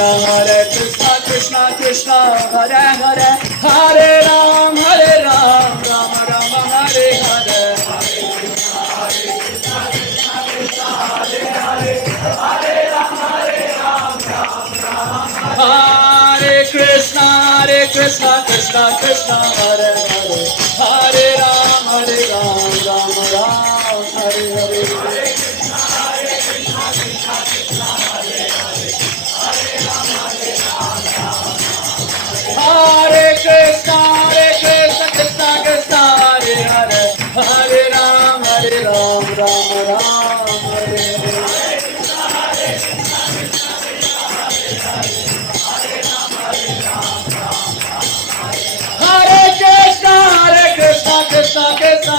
Krishna Krishna Hare Hare Hare Ram Ram Ram Hare Hare Hare Krishna Krishna Krishna Hare Hare Hare Ram Ram Ram Hare Hare Hare Krishna Krishna Krishna Hare Hare Hare Ram Ram Ram Hare Hare Hare Krishna Krishna Krishna